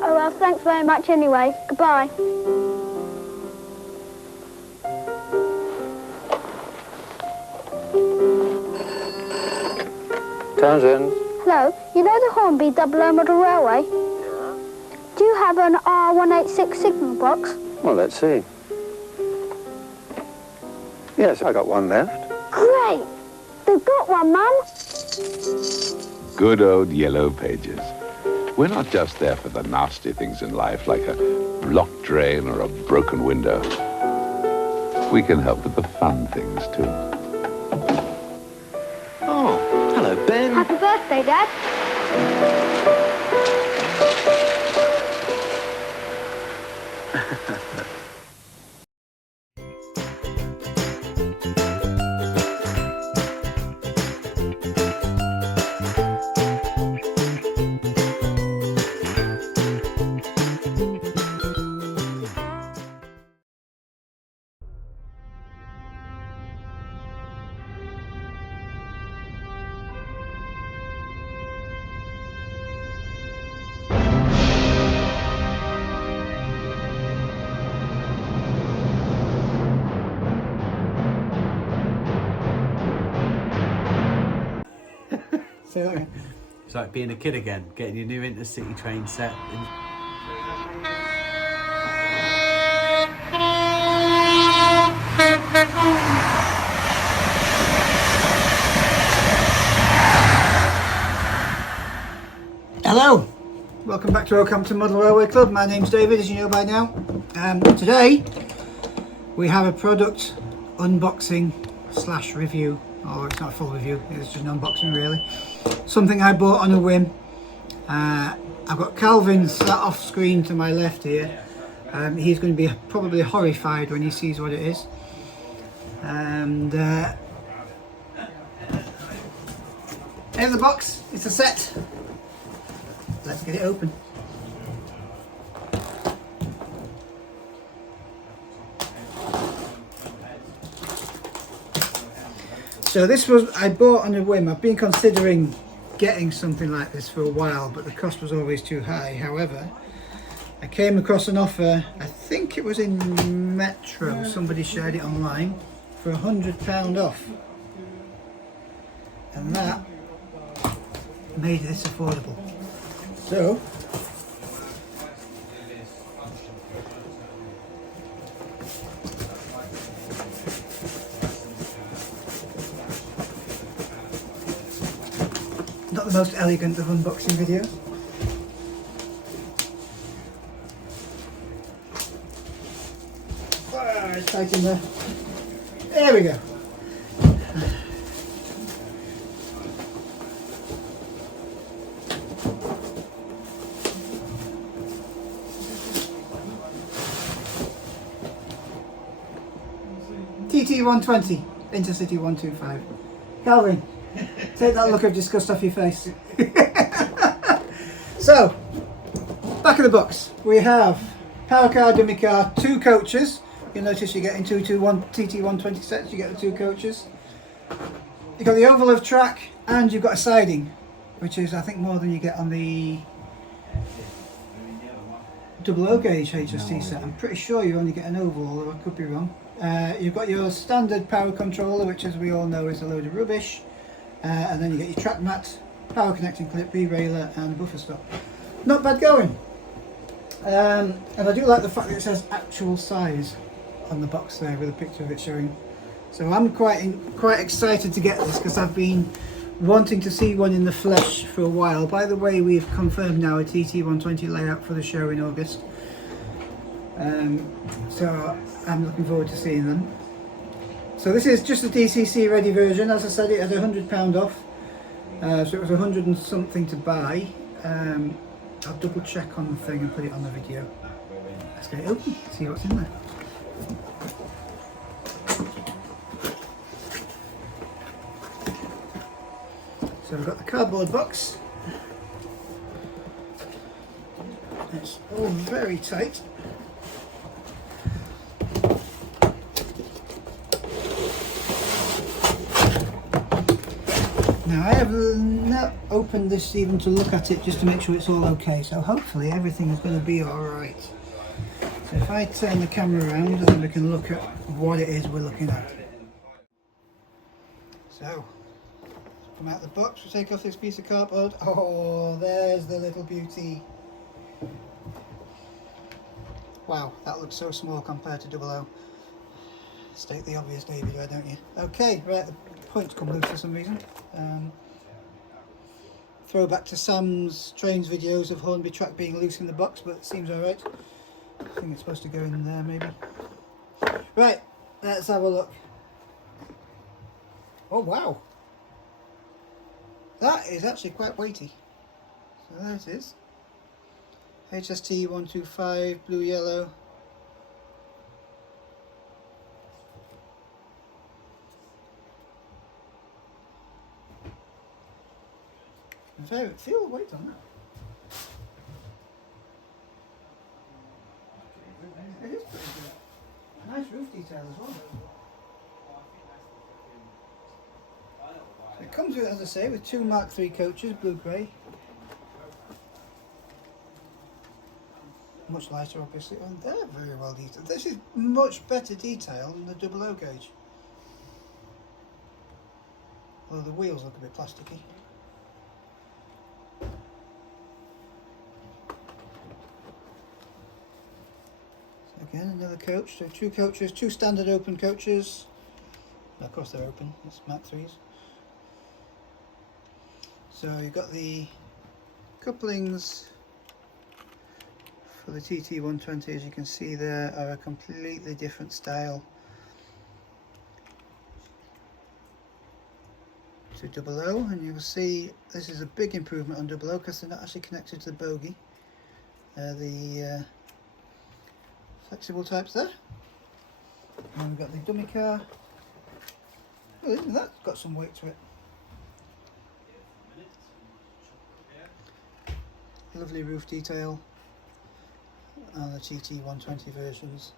Oh, well, thanks very much anyway. Goodbye. Townsend. Hello. You know the Hornby double-O model railway? Yeah. Do you have an R186 signal box? Well, let's see. Yes, I got one left. Great. They've got one, Mum. Good old yellow pages. We're not just there for the nasty things in life, like a blocked drain or a broken window. We can help with the fun things, too. Oh, hello, Ben. Happy birthday, Dad. Say that again. It's like being a kid again, getting your new intercity train set. Hello, welcome back to Okehampton Model Railway Club. My name's David, as you know by now. Today we have a product unboxing / review. Oh, it's not a full review, it's just an unboxing really. Something I bought on a whim. I've got Calvin sat off screen to my left here. He's going to be probably horrified when he sees what it is. And here's the box, it's a set. Let's get it open. So this was, I bought on a whim. I've been considering getting something like this for a while, but the cost was always too high. However, I came across an offer, I think it was in Metro, somebody shared it online, for £100 off. And that made this affordable. So, not the most elegant of unboxing videos. It's tight in there. There we go. TT120, Intercity 125. Calvin, take that look of disgust off your face. So, back of the box, we have power car, dummy car, 2 coaches. You'll notice you're getting two TT120 sets, you get the 2 coaches. You've got the oval of track and you've got a siding, which is I think more than you get on the double O gauge HST set. I'm pretty sure you only get an oval, although I could be wrong. You've got your standard power controller, which as we all know is a load of rubbish, and then you get your track mat, power connecting clip, B-railer and buffer stop. Not bad going. And I do like the fact that it says actual size on the box there with a picture of it showing. So I'm quite excited to get this because I've been wanting to see one in the flesh for a while. By the way, we've confirmed now a TT120 layout for the show in August. So I'm looking forward to seeing them. So this is just a DCC ready version. As I said, it had £100 off, so it was 100 and something to buy. I'll double check on the thing and put it on the video. Let's get it open, see what's in there. So we've got the cardboard box. It's all very tight. Now I have not opened this even to look at it just to make sure it's all okay, so hopefully everything is going to be alright. So if I turn the camera around, then we can look at what it is we're looking at. So, come out the box, we take off this piece of cardboard. Oh, there's the little beauty. Wow, that looks so small compared to 00. State the obvious, David, why don't you? Okay, right, the points come loose for some reason. Throwback to Sam's trains videos of Hornby track being loose in the box, but it seems alright. I think it's supposed to go in there maybe. Right, let's have a look. Oh wow! That is actually quite weighty. So there it is. HST 125, blue yellow. Feel the weight on that. It is pretty good. Nice roof detail as well. So it comes with, as I say, with 2 Mark III coaches, blue-grey. Much lighter, obviously, and they're very well detailed. This is much better detail than the 00 gauge. Although the wheels look a bit plasticky. Again, another coach. So 2 coaches, 2 standard open coaches. Of course they're open, it's Mark III's. So you've got the couplings for the TT120, as you can see there, are a completely different style to 00, and you'll see this is a big improvement on 00 because they're not actually connected to the bogie. The flexible types there. And we've got the dummy car. Oh, isn't that got some weight to it? Lovely roof detail on the TT120 versions.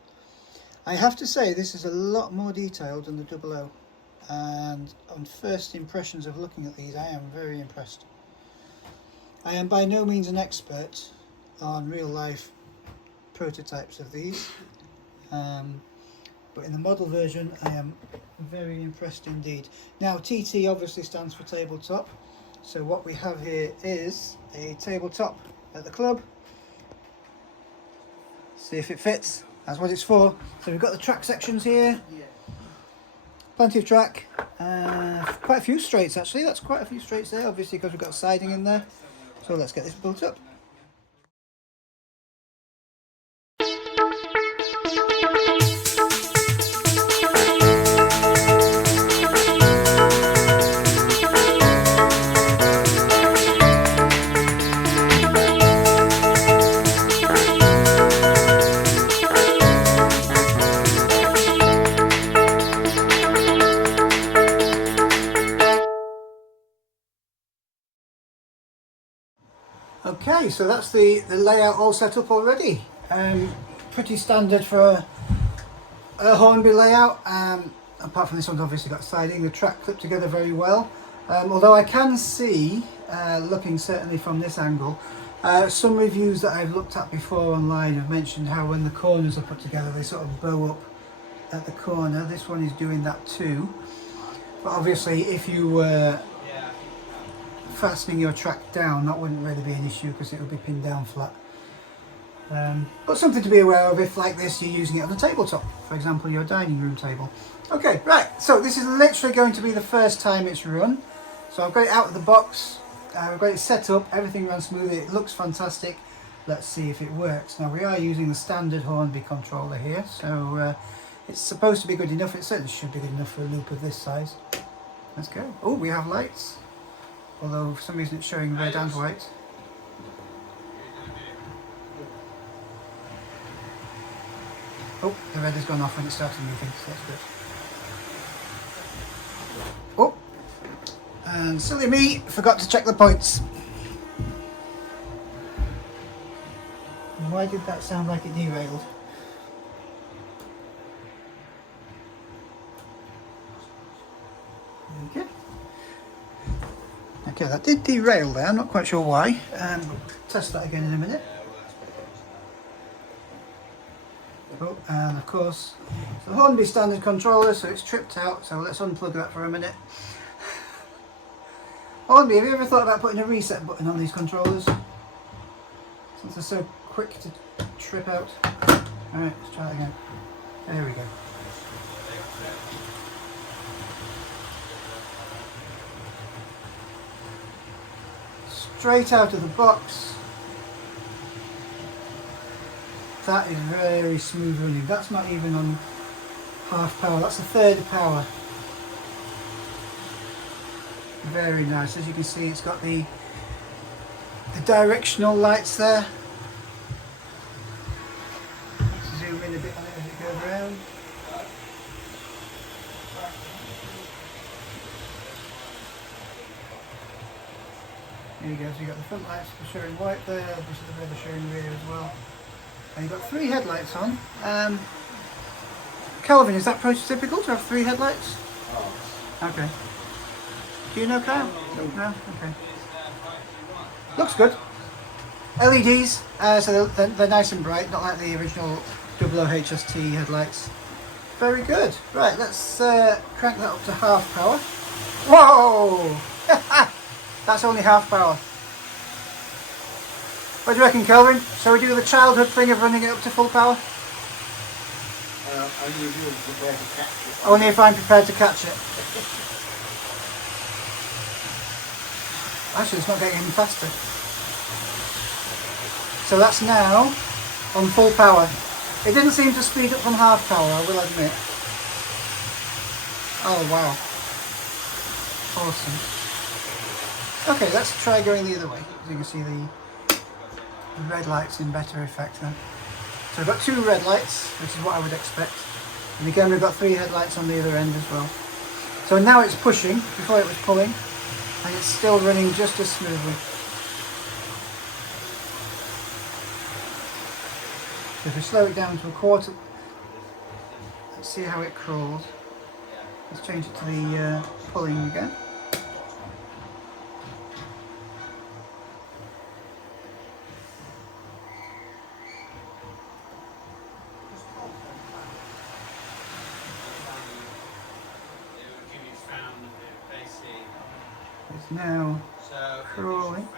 I have to say this is a lot more detailed than the 00, and on first impressions of looking at these I am very impressed. I am by no means an expert on real life prototypes of these, but in the model version I am very impressed indeed. Now TT obviously stands for tabletop, so what we have here is a tabletop at the club. See if it fits, that's what it's for. So we've got the track sections here, plenty of track, quite a few straights actually, that's quite a few straights there, obviously because we've got siding in there. So let's get this built up. Okay, so that's the layout all set up already. Pretty standard for a Hornby layout. Apart from this one's obviously got siding, the track clipped together very well. Although I can see, looking certainly from this angle, some reviews that I've looked at before online have mentioned how when the corners are put together they sort of bow up at the corner. This one is doing that too. But obviously if you were fastening your track down, that wouldn't really be an issue because it would be pinned down flat. But something to be aware of if, like this, you're using it on a tabletop, for example your dining room table. Okay, right, so this is literally going to be the first time it's run. So I've got it out of the box, I've got it set up, everything runs smoothly, it looks fantastic. Let's see if it works. Now we are using the standard Hornby controller here, so it's supposed to be good enough. It certainly should be good enough for a loop of this size. Let's go. Oh, we have lights. Although for some reason it's showing red and white. Oh, the red has gone off when it started moving, so that's good. Oh, and silly me, forgot to check the points. And why did that sound like it derailed? Okay. Okay, that did derail there, I'm not quite sure why. Test that again in a minute. Oh, and of course, it's a Hornby standard controller, so it's tripped out, so let's unplug that for a minute. Hornby, have you ever thought about putting a reset button on these controllers? Since they're so quick to trip out. Alright, let's try it again. There we go. Straight out of the box. That is very smooth running. That's not even on half power, that's a third of power. Very nice. As you can see, it's got the directional lights there. Let's zoom in a bit on it as it goes around. There you go, so you've got the front lights showing white there, obviously the red are showing rear as well. And you've got 3 headlights on. Kelvin, is that prototypical to have 3 headlights? Okay. Do you know, Kyle? No? Okay. Looks good. LEDs, so they're nice and bright, not like the original 00HST headlights. Very good. Right, let's crank that up to half power. Whoa! That's only half power. What do you reckon, Kelvin? Shall we do the childhood thing of running it up to full power? Only if you're prepared to catch it. Only if I'm prepared to catch it. Actually, it's not getting any faster. So that's now on full power. It didn't seem to speed up from half power, I will admit. Oh wow. Awesome. Okay, let's try going the other way. As you can see, the red lights in better effect then. So I've got 2 red lights, which is what I would expect. And again, we've got 3 headlights on the other end as well. So now it's pushing, before it was pulling, and it's still running just as smoothly. So if we slow it down to a quarter, let's see how it crawls. Let's change it to the pulling again. It's now crawling,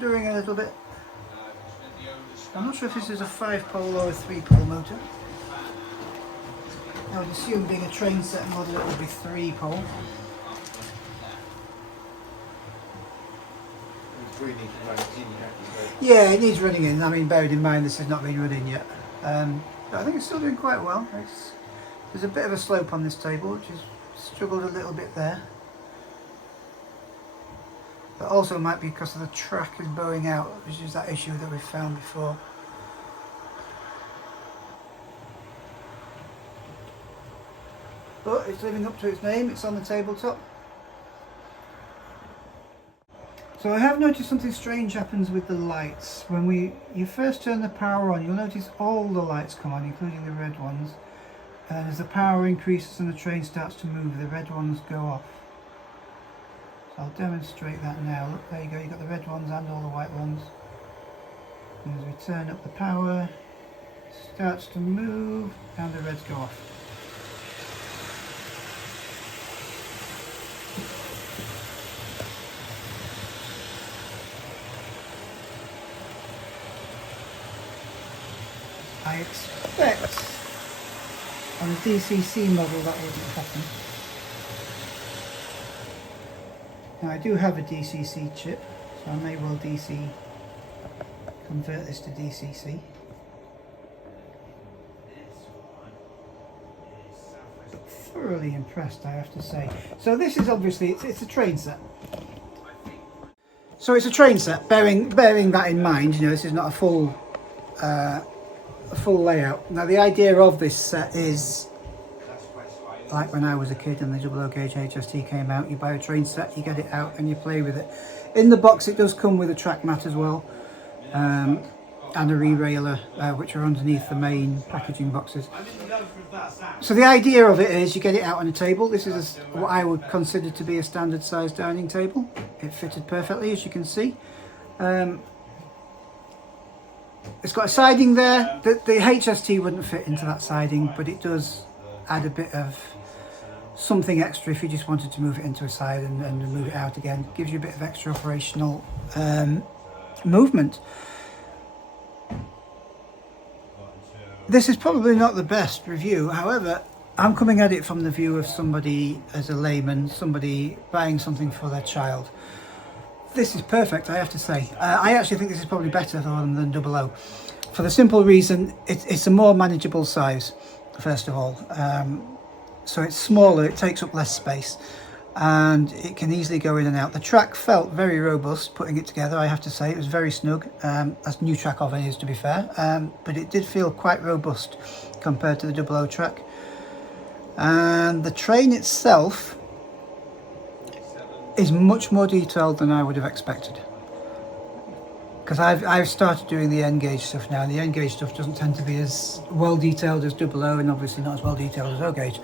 doing a little bit. I'm not sure if this is a 5-pole or a 3-pole motor. I would assume, being a train set model, it would be 3-pole. Yeah, it needs running in. I mean, bearing in mind this has not been running yet. But I think it's still doing quite well. There's a bit of a slope on this table, which has struggled a little bit there. But also might be because of the track is bowing out, which is that issue that we've found before. But it's living up to its name, it's on the tabletop. So I have noticed something strange happens with the lights. When you first turn the power on, you'll notice all the lights come on, including the red ones. And as the power increases and the train starts to move, the red ones go off. So I'll demonstrate that now. Look, there you go, you've got the red ones and all the white ones. And as we turn up the power, it starts to move and the reds go off. I expect on a DCC model that wouldn't happen. Now I do have a DCC chip, so I may well convert this to DCC. Thoroughly impressed, I have to say. So this is obviously, it's a train set. So it's a train set, bearing that in mind, you know, this is not a full layout. Now the idea of this set is like when I was a kid and the 00 gauge HST came out, you buy a train set, you get it out and you play with it. In the box it does come with a track mat as well. and a re-railer, which are underneath the main packaging boxes. So the idea of it is you get it out on a table. This is what I would consider to be a standard size dining table. It fitted perfectly, as you can see. It's got a siding there. The HST wouldn't fit into that siding, but it does add a bit of something extra if you just wanted to move it into a side and move it out again. It gives you a bit of extra operational movement. This is probably not the best review, however, I'm coming at it from the view of somebody as a layman, somebody buying something for their child. This is perfect, I have to say. I actually think this is probably better than 00, for the simple reason it's a more manageable size, first of all. So it's smaller, it takes up less space, and it can easily go in and out. The track felt very robust putting it together, I have to say. It was very snug, as new track often is, to be fair, but it did feel quite robust compared to the 00 track. And the train itself is much more detailed than I would have expected, because I've started doing the N gauge stuff now, and the N gauge stuff doesn't tend to be as well detailed as 00, and obviously not as well detailed as O gauge.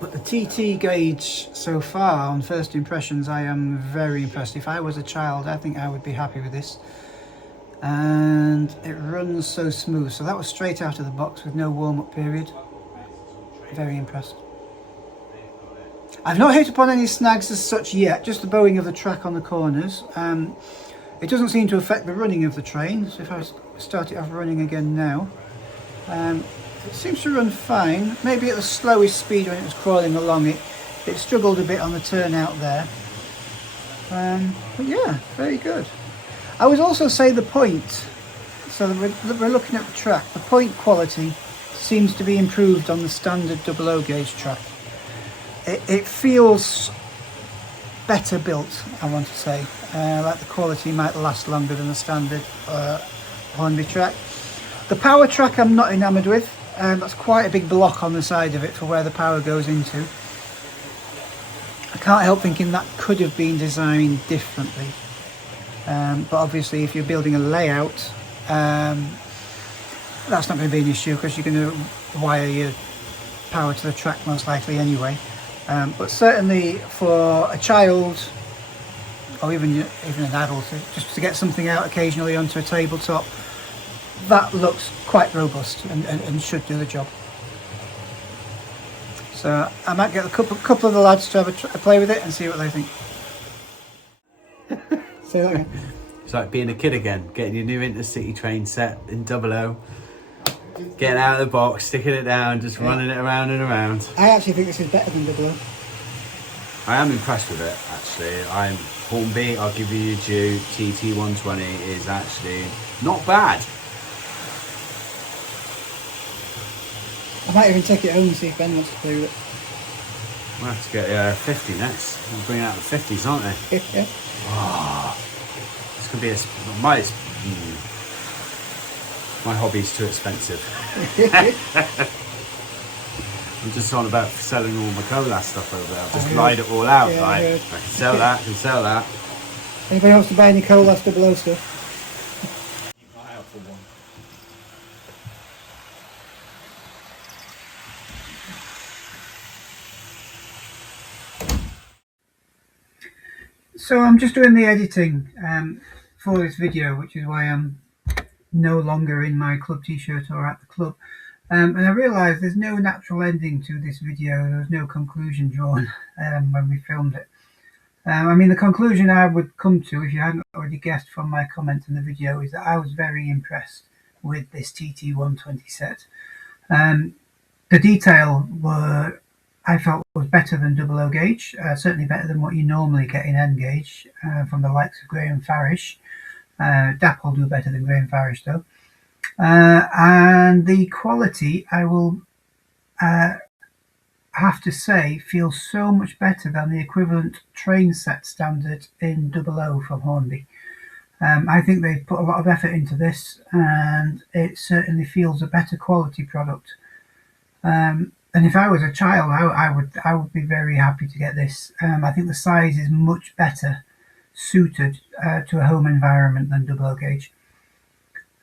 But the TT gauge so far, on first impressions, I am very impressed. If I was a child, I think I would be happy with this. And it runs so smooth. So that was straight out of the box with no warm-up period. Very impressed. I've not hit upon any snags as such yet, just the bowing of the track on the corners. It doesn't seem to affect the running of the train, so if I start it off running again now, it seems to run fine. Maybe at the slowest speed when it was crawling along, it struggled a bit on the turnout there. But yeah, very good. I would also say the point, so we're looking at the track, the point quality seems to be improved on the standard 00 gauge track. It feels better built, I want to say. Like the quality might last longer than the standard Hornby track. The power track I'm not enamoured with. That's quite a big block on the side of it for where the power goes into. I can't help thinking that could have been designed differently. But obviously if you're building a layout, that's not going to be an issue, because you're going to wire your power to the track most likely anyway. But certainly for a child, or even an adult, just to get something out occasionally onto a tabletop, that looks quite robust and should do the job. So I might get a couple of the lads to have a play with it and see what they think. Say that again. It's like being a kid again, getting your new intercity train set in 00, getting out of the box, sticking it down, just running it around and around. I actually think this is better than 00. I am impressed with it, actually. I'm Hornby, I'll give you your due. TT120 is actually not bad. I might even take it home and see if Ben wants to play with it. We'll have to get 50 next. We'll bring out the 50s, aren't they? Yeah. Oh, it's going to be my hobby's too expensive. I'm just on about selling all my cola stuff over there. I'll just ride it all out. Yeah, like, I can sell that, I can sell that. Anybody wants to buy any Colas 00 stuff? So I'm just doing the editing for this video, which is why I'm no longer in my club t-shirt or at the club. And I realised there's no natural ending to this video. There was no conclusion drawn when we filmed it. I mean, the conclusion I would come to, if you hadn't already guessed from my comment in the video, is that I was very impressed with this TT120 set. The detail I felt was better than 00 gauge, certainly better than what you normally get in N gauge from the likes of Graham Farish. DAP will do better than Graham Farish though. And the quality, I will have to say, feels so much better than the equivalent train set standard in 00 from Hornby. I think they've put a lot of effort into this, and it certainly feels a better quality product. And if I was a child, I would be very happy to get this. I think the size is much better suited to a home environment than 00 gauge.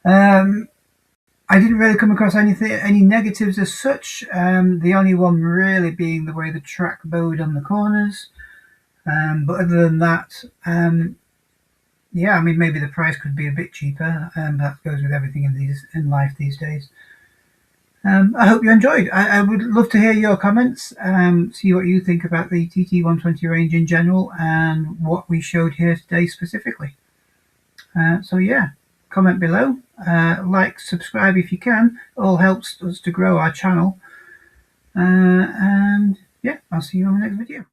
I didn't really come across any negatives as such. The only one really being the way the track bowed on the corners. But other than that, yeah, I mean, maybe the price could be a bit cheaper. That goes with everything in life these days. I hope you enjoyed. I would love to hear your comments, see what you think about the TT120 range in general and what we showed here today specifically. So yeah, comment below, like, subscribe if you can. It all helps us to grow our channel. And yeah, I'll see you on the next video.